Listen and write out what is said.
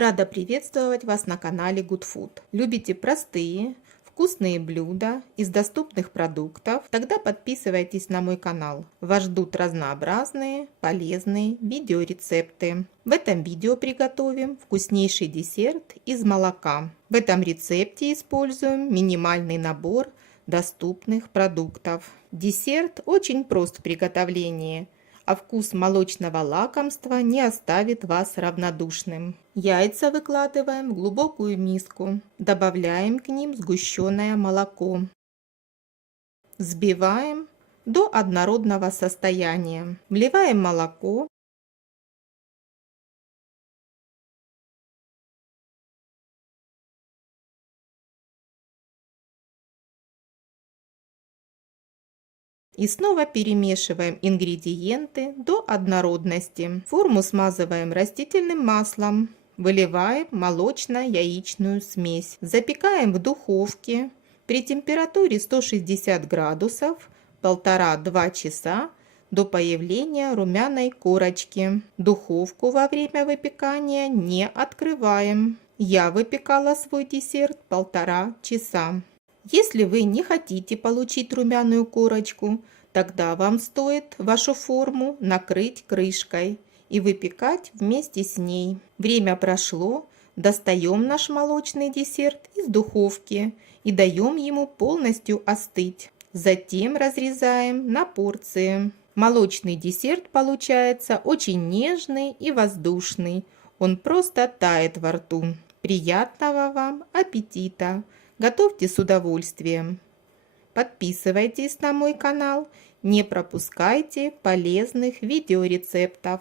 Рада приветствовать вас на канале Good Food. Любите простые, вкусные блюда из доступных продуктов? Тогда подписывайтесь на мой канал. Вас ждут разнообразные, полезные видеорецепты. В этом видео приготовим вкуснейший десерт из молока. В этом рецепте используем минимальный набор доступных продуктов. Десерт очень прост в приготовлении, а вкус молочного лакомства не оставит вас равнодушным. Яйца выкладываем в глубокую миску. Добавляем к ним сгущенное молоко. Взбиваем до однородного состояния. Вливаем молоко. И снова перемешиваем ингредиенты до однородности. Форму смазываем растительным маслом. Выливаем молочно-яичную смесь. Запекаем в духовке при температуре 160 градусов 1,5-2 часа до появления румяной корочки. Духовку во время выпекания не открываем. Я выпекала свой десерт 1,5 часа. Если вы не хотите получить румяную корочку, тогда вам стоит вашу форму накрыть крышкой и выпекать вместе с ней. Время прошло, достаем наш молочный десерт из духовки и даем ему полностью остыть. Затем разрезаем на порции. Молочный десерт получается очень нежный и воздушный. Он просто тает во рту. Приятного вам аппетита! Готовьте с удовольствием. Подписывайтесь на мой канал, не пропускайте полезных видеорецептов.